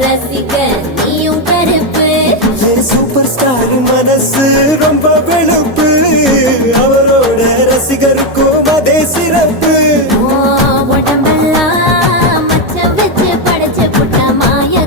ரசிக நீயும் கருப்பு சூப்பர் ஸ்டார் மனசு ரொம்ப வெளுப்பு அவரோட ரசிகருக்கும் அதே சிறப்பு உடம்பெல்லாம் மச்சம் வச்சு படைச்சு புட்ட மாய